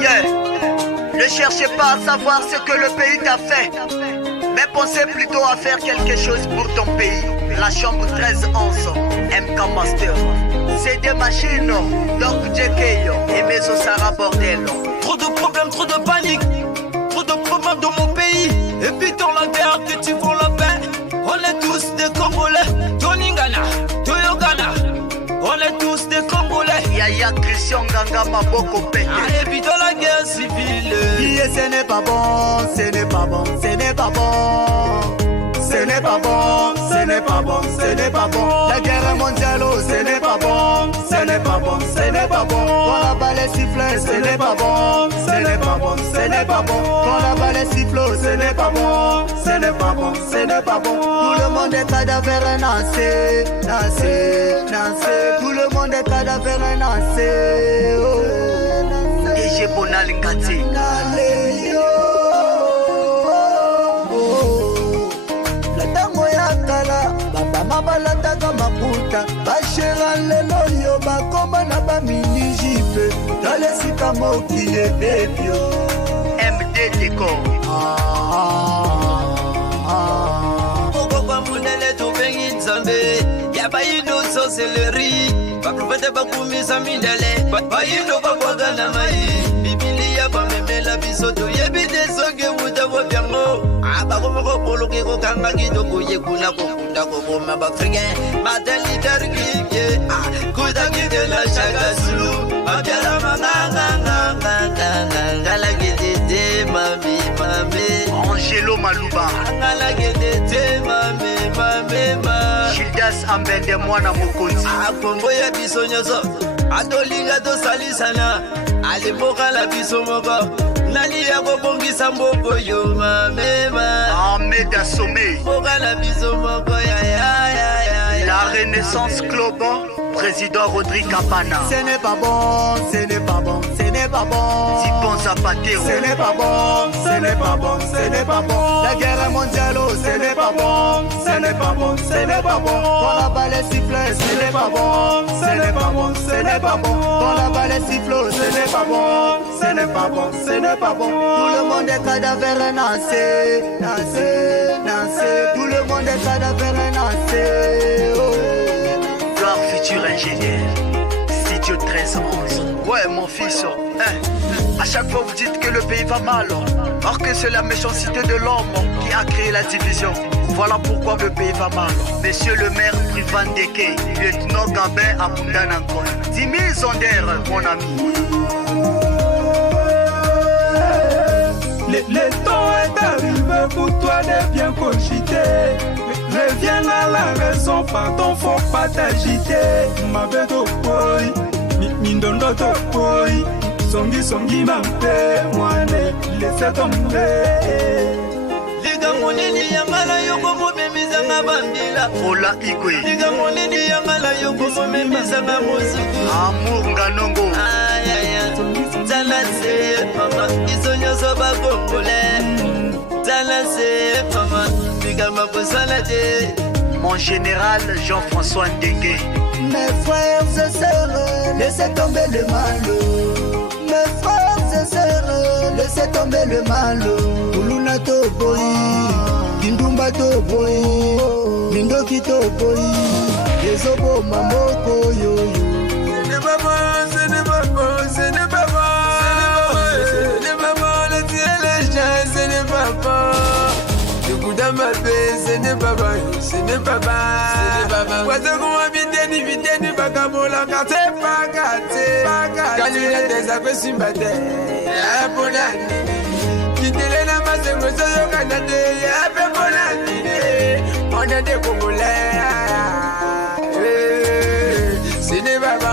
Yeah. Ne cherchez pas à savoir ce que le pays t'a fait, mais pensez plutôt à faire quelque chose pour ton pays. La chambre 1311, MK Master. C'est des machines, donc JK et Meso Sarah Bordel. Trop de problèmes, trop de panique, trop de problèmes dans mon pays. Et puis dans la guerre que tu vois la paix. On est tous des Congolais, Toningana, Toyogana. On est tous des Congolais. Yaya Christian Ganga Maboko Pete. Et puis dans la guerre civile. Ce n'est pas bon, ce n'est pas bon, ce n'est pas bon. Ce n'est pas bon, ce n'est pas bon, ce n'est pas bon. La guerre mondiale, oh, ce n'est pas bon, ce n'est pas bon, ce n'est pas bon. Quand la balle est sifflée, ce n'est pas bon, ce n'est pas bon, ce n'est pas bon. Quand la balle est sifflée, ce n'est pas bon, ce n'est pas bon, ce n'est pas bon. Tout le monde est cadavre nancé, nancé, nancé. Tout le monde est cadavre nancé. Et j'ai bonal ngati. Balataka maputa bashera lelo yo bakoma na baminijipe talesika moki ebebio MD Décor okokwa munene tubengi nzambe yabayino soseleri baprofete bakumisa mindele bayino babwaga na mai bibilia bamemela biso toyebi desoge wuta bobyango abakomoko poloke kokanga kitoko yekuna kokunda kokoma bafricain matelidergike kudakite la shaka sulu abyala mangangangangalagedete mami mame Angelo Maluba ngalagedete mame mame ma Gildas Ambende mwana mokonzi akombo ya biso nyoso atolinga tosalisana alimboka la biso moko nani ya kobongisa mboko yo mamema Ahmed Assomé mboka la biso moko ya La Renaissance Club Président Rodrigue Kapana. Ce n'est pas bon, ce n'est pas bon, ce n'est pas bon. Tipon Zapatero. Ce n'est pas bon, ce n'est pas bon, ce n'est pas bon. La guerre mondiale, oh, ce n'est pas bon, ce n'est pas bon, ce n'est pas bon. Quand la balle est sifflée, ce n'est pas bon, ce n'est pas bon, ce n'est pas bon. Quand la balle est sifflée, ce n'est pas bon, ce n'est pas bon, ce n'est pas bon. Tout le monde est cadavre nancé, nancé, nancé. Tout le monde est cadavre nancé. Oh. Futur ingénieur, studio 1311. Ouais mon fils, à chaque fois vous dites que le pays va mal, or que c'est la méchanceté de l'homme qui a créé la division. Voilà pourquoi le pays va mal. Monsieur le maire Privan Deke, lieutenant Gabin Abundananko, Dimi Zonder, mon ami. Le temps est arrivé pour toi de bien cogiter. Reviens à la raison, pardon, faut pas t'agiter. Ma bête au poi, mindondo to poi. Songi songi mampe, moine, laisse tomber. Liga moneni yangala yoko mobemiza ngabandila. Ola Igwe. Liga moneni yangala yoko mobemiza ngamusuku. Amour nganongo. Aïe aïe aïe. Tala se mama, isonyo soba kongole. Tala se mama. Mon général Jean-François Ndengue. Mes frères et sœurs, laissez tomber le mal. Mes frères et sœurs, laissez tomber le mal. Uluna to boy, Kindumba to boy, Mindoki to boy, Yezobo mamoko yo yo. Ce n'est pas bon, ce n'est pas bon, ce n'est pas bon. Ce n'est pas bon, le ciel est jeune, ce n'est pas bon. Dans ma paix, ce n'est pas bon, ce n'est pas bon. Oiseau qu'on va vite ni bagamola, car c'est pas gâté. Quand il y a des affaires sur ma tête, qui te l'a massé, me soyo canadé, on a des Congolais. Ce n'est pas bon,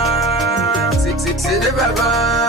ce n'est pas bon.